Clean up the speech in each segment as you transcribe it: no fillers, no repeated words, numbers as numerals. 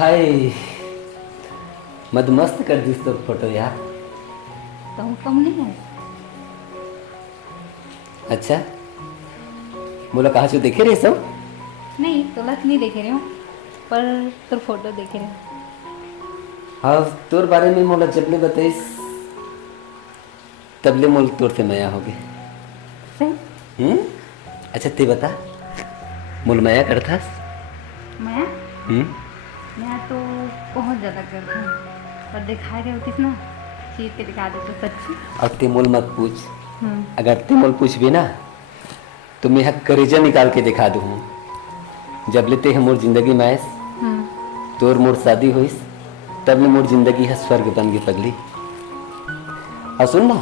हाय मदमस्त कर दी तो फोटो यार। तुम कम नहीं है। अच्छा बोला कहाँ से देखे रहे सब? नहीं तोला नहीं देखे रहे हो पर तोर फोटो देखे रहे हो। हाँ तोर बारे में मोला जबले बताइस तबले मोल तोर से नया हो गए। सही। अच्छा ते बता मोल माया करता मैं मैं तो बहुत ज़्यादा करती हूँ पर दिखाई रहे होतीस ना चीर के दिखा दे तो सच्ची। और ते मोल मत पूछ। अगर ते मोल पूछ भी ना तो मैं यहाँ करेजा निकाल के दिखा दूँ। जब लेते हैं मोर जिंदगी में आयस तोर मोर शादी हुईस तब में मोर जिंदगी है स्वर्ग बन गई पगली। और सुन ना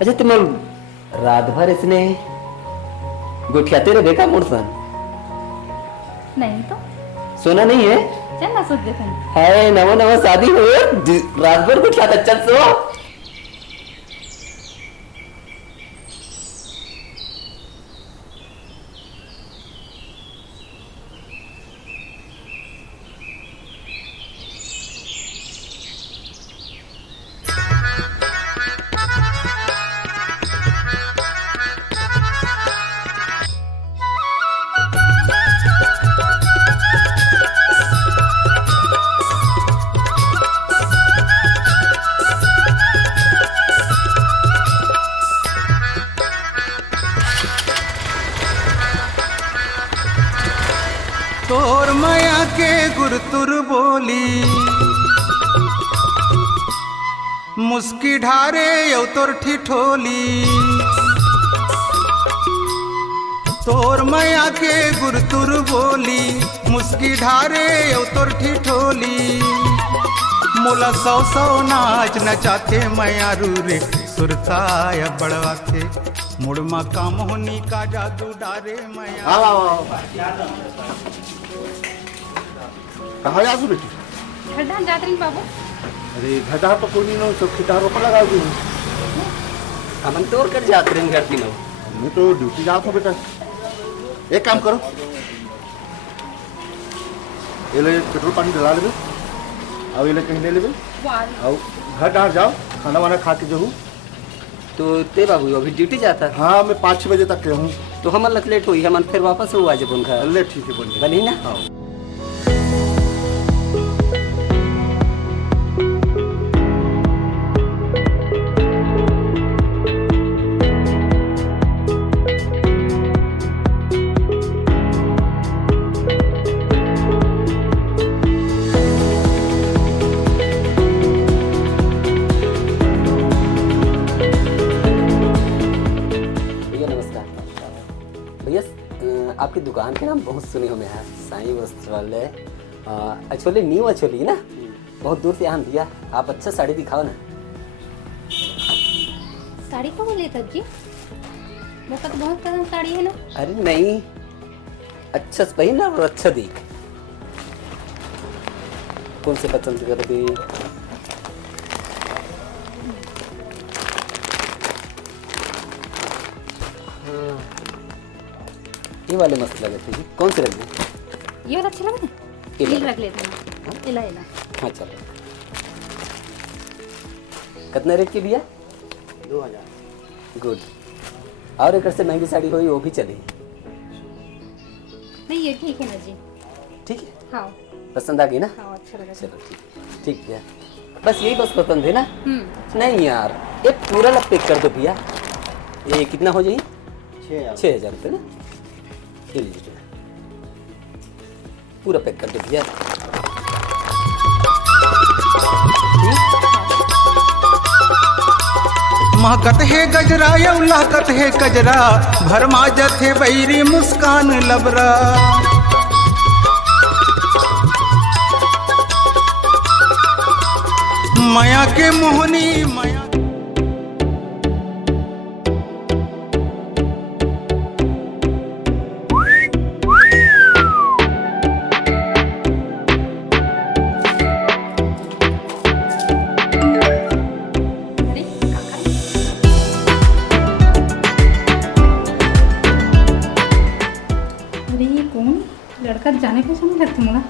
अच्छा तुम रात भर इसने गोठियाते रहे का मोर सन? नहीं तो सोना नहीं है? चल ना सोच देते है नवा नवा शादी हुई रात भर गोठियाता चल सो। तोर माया के गुरतुर बोली मुस्की ढारे यौ तोर ठिठोली। तोर माया के गुरतुर बोली मुस्की ढारे यौ तोर ठिठोली। मोला सौ सौ नाच नचाथे मयारू रे सुरताया बड़वा थे मुड़मा काम होनी का जादू डारे मया। कहाँ जा बेटी? खड्डा जाते नहीं बाबू। अरे घटा तो कोई नहीं सब खिटा रोपा लगा दी। हम तोड़ कर जाते रहे घर तीनों। मैं तो ड्यूटी जाता हूँ बेटा। एक काम करो ये ले पेट्रोल पानी डला ले और ये ले कहीं ले ले और घर डाल जाओ खाना वाना खा के जो हूँ। तो ते बाबू अभी ड्यूटी जाता? हाँ मैं 5-6 बजे तक हूँ। तो हम लेट हुई हम फिर वापस हुआ जब उनका ले ठीक है बोलिए बनी ना। हाँ आपकी दुकान के नाम बहुत सुने हो मैं है साईं वस्त्रालय। एक्चुअली न्यू एक्चुअली ना बहुत दूर से यहाँ दिया। आप अच्छा साड़ी दिखाओ ना। साड़ी को बोले तब जी वो तो बहुत कदम साड़ी है ना। अरे नहीं अच्छा से पहन ना और अच्छा दिख। कौन से पसंद करती? ये वाले मस्त लगे थे जी। कौन से रख दें? ये वाला अच्छा लगा ना ये रख लेते हैं। इला इला हाँ चलो। कितने रेट की भैया? 2000। गुड। और एक से महंगी साड़ी हुई वो भी चली? नहीं ये ठीक है ना जी। ठीक है हाँ पसंद आ गई ना? हाँ अच्छा लगा। चलो ठीक ठीक भैया बस यही बस पसंद है ना? नहीं यार एक पूरा लग पैक कर दो भैया। ये कितना हो जाए? 6000 रुपये ना। ये लीजिए पूरा पैक कर दो भैया। महकत है गजरा या उल्लाहकत है कजरा भरमाजत है बैरी मुस्कान लबरा। माया के मोहनी माया लड़का जाने को समय लगता मुला।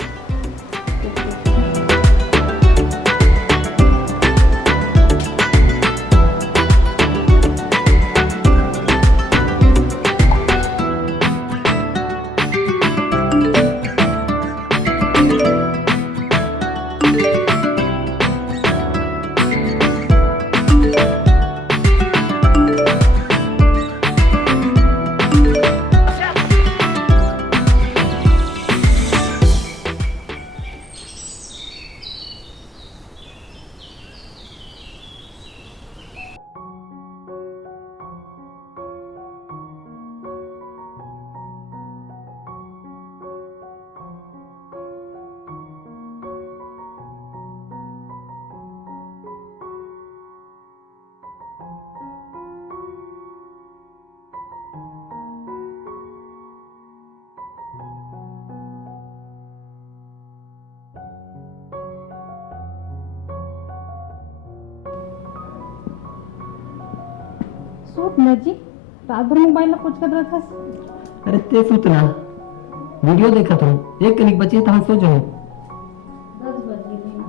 सूत न जी, रात भर मोबाइल में कुछ कर रहा था। अरे ते सुतना वीडियो देखा तुम, एक कनिक बचे तो हम सो जाओ। 10 बज गए ना।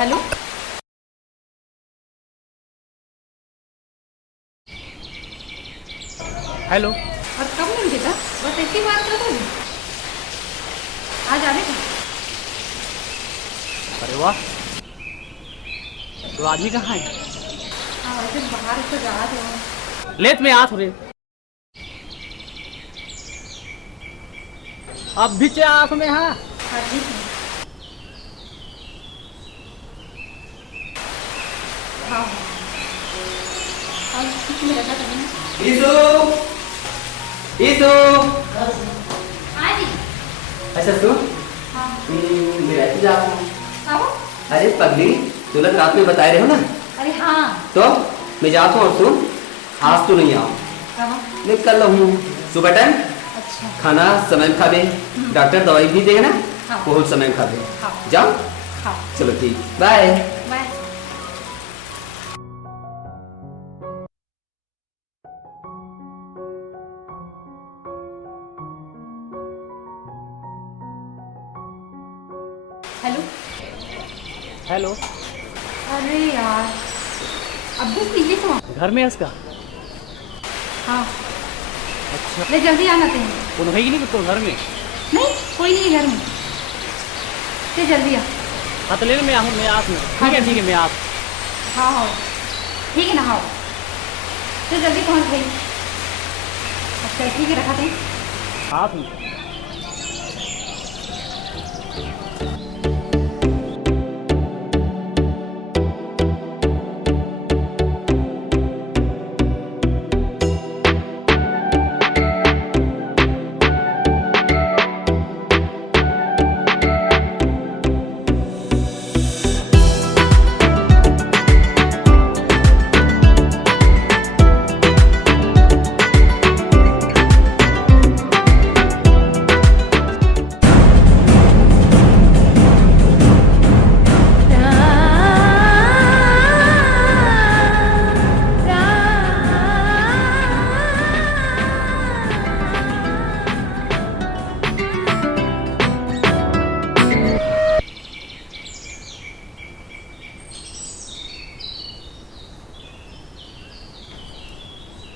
Hello, hello. और कब मिल बेटा? बस ऐसी बात कर रही। आज आने का? अरे वाह, तो आदमी कहाँ है? हाँ वैसे बाहर से जा रहे हो। लेत में आत हो रे। अब भी चे आँख में हाँ। हाँ ठीक है। हाँ और किसी में रखा था ना? ईसु, ईसु। हाँ जी। अच्छा सुन, हाँ। मेरा जाओ। आओ। अरे पगली, तू लोग रात में बताए रहे हो ना, अरे हाँ। तो मैं जाता हूँ। सुन, आज तो नहीं आओ, कहाँ? मैं कल हूँ। सुबह टाइम अच्छा। खाना समय में खाबे, डॉक्टर दवाई भी देगा ना, हाँ। बहुत समय में खाबे। हाँ। जाओ। हाँ। चलो ठीक, बाय। बाय। हेलो। हेलो। अरे यार, अब भी सीधे से घर में है इसका? हाँ। अच्छा। ले जल्दी आना चाहिए। कौन है कि नहीं तो घर में? नहीं, कोई नहीं है घर में। ले जल्दी आ। हाँ तो ले मैं आऊँ, मैं आप में। ठीक है मैं आप। हाँ हाँ ठीक है ना। हाँ तो जल्दी पहुँच गई। अच्छा ठीक है, रखा थे। आप में।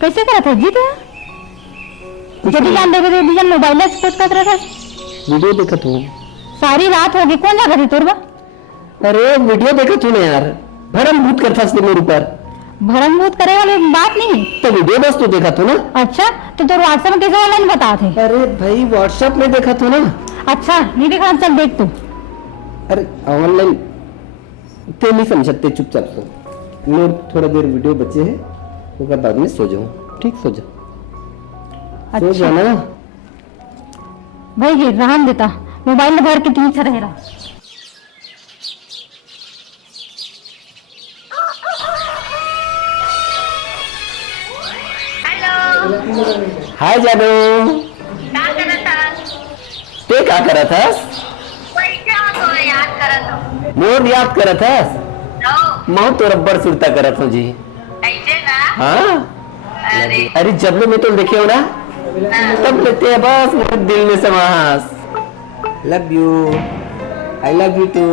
कैसे करा था जी? जल्दी जान देवे दीजन मोबाइल से कुछ कर रहा था। वीडियो देखा तू? सारी रात हो गई। कौन जागा थी तोरबा? अरे वीडियो देखा तूने यार, भरम भूत करता था मेरे ऊपर। भरम भूत करे वाली बात नहीं है। तो वीडियो बस तो देखा तू ना। अच्छा तो तोर व्हाट्सएप में कैसे ऑनलाइन बता थे? अरे भाई व्हाट्सएप में देखा तू ना। अच्छा नहीं देखा, चल देख तू। अरे ऑनलाइन ते नहीं समझते, चुपचाप सो। मैं थोड़ा देर वीडियो बचे है, उसके बाद में सो जाऊं। ठीक, सो जा। सो अच्छा जाना भाई, ये रहन देता मोबाइल में भर के तीन रह रहा। हाय जानू, ते का करा था? मोर याद करा था। मैं तो रब्बर सुरता करा था जी। हाँ अरे जब ले मैं तो देखे हो ना, तब लेते हैं बस मेरे दिल में समास। Love you, I love you too.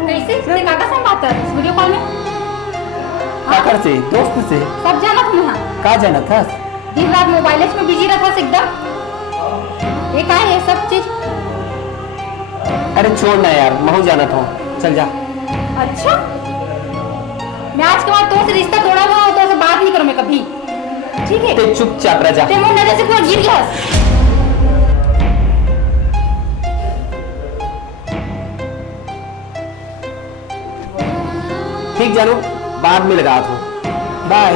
कैसे से काका से बात कर इस वीडियो कॉल में? काकर से, दोस्त से। सब जाना तुम यहाँ? कहाँ जाना था? दिन रात मोबाइल में बिजी रहता एकदम। ये क्या है ये सब चीज? अरे छोड़ ना यार, महू जाना था, चल जा। अच्छा मैं आज के बाद तो से रिश्ता तोड़ा हुआ तो से बात नहीं करूं मैं कभी, ठीक है? ते चुपचाप रह जा। ते मुंह नजर से पूरा गिर गया। ठीक जानू, बाद में लगा था। बाय।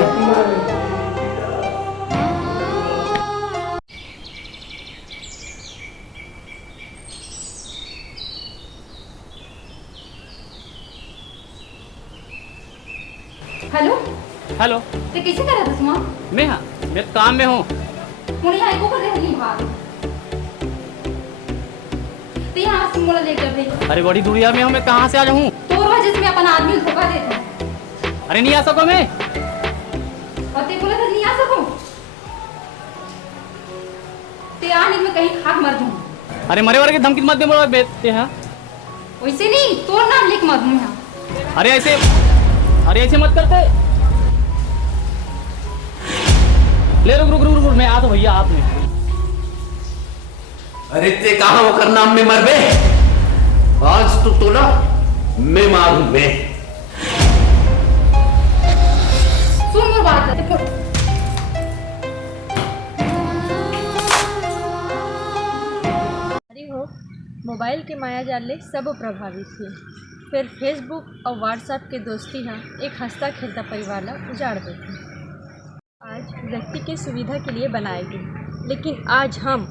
हेलो ते कैसे करा था सुमा मैं हाँ मैं काम में हूँ मुझे यहाँ को कर दे नहीं भाग ते यहाँ से मोला लेकर दे अरे बड़ी दूरिया में हूँ मैं कहाँ से आ जाऊँ तो वजह से मैं अपन आदमी को धोखा देता हूँ अरे नहीं आ सको मैं और ते बोला था नहीं आ सकूं ते आने में कहीं खाक मर जाऊं अरे मरे वाले की धमकी मत दे मोला बेचते हैं वैसे नहीं तोर नाम लिख मर दूं यहाँ अरे ऐसे मत करते ले रुक रुक रुक रुक मैं आ तो भैया आप में अरे ते कहा होकर नाम में मर बे आज तो तोला मैं मारूं बे सुन मोर बात ते फोड़ हरी हो मोबाइल के माया जाल ले सब प्रभावित हुए। फिर फेसबुक और व्हाट्सएप के दोस्ती हाँ एक हंसता खेलता परिवार ला उजाड़ देते। आज व्यक्ति के सुविधा के लिए बनाए गए, लेकिन आज हम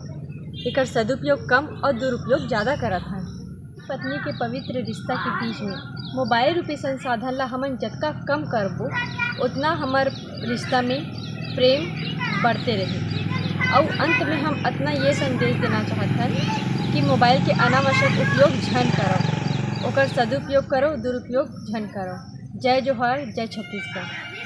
एकर सदुपयोग कम और दुरुपयोग ज़्यादा करत हैं। पत्नी के पवित्र रिश्ता के बीच में मोबाइल रूपी संसाधन ला हमन जतका कम करबो उतना हमार रिश्ता में प्रेम बढ़ते रहे। और अंत में हम इतना ये संदेश देना चाहते हैं कि मोबाइल के अनावश्यक उपयोग झन करो, ओकर सदुपयोग करो, दुरुपयोग झन करो। जय जोहर, जय छत्तीसगढ़।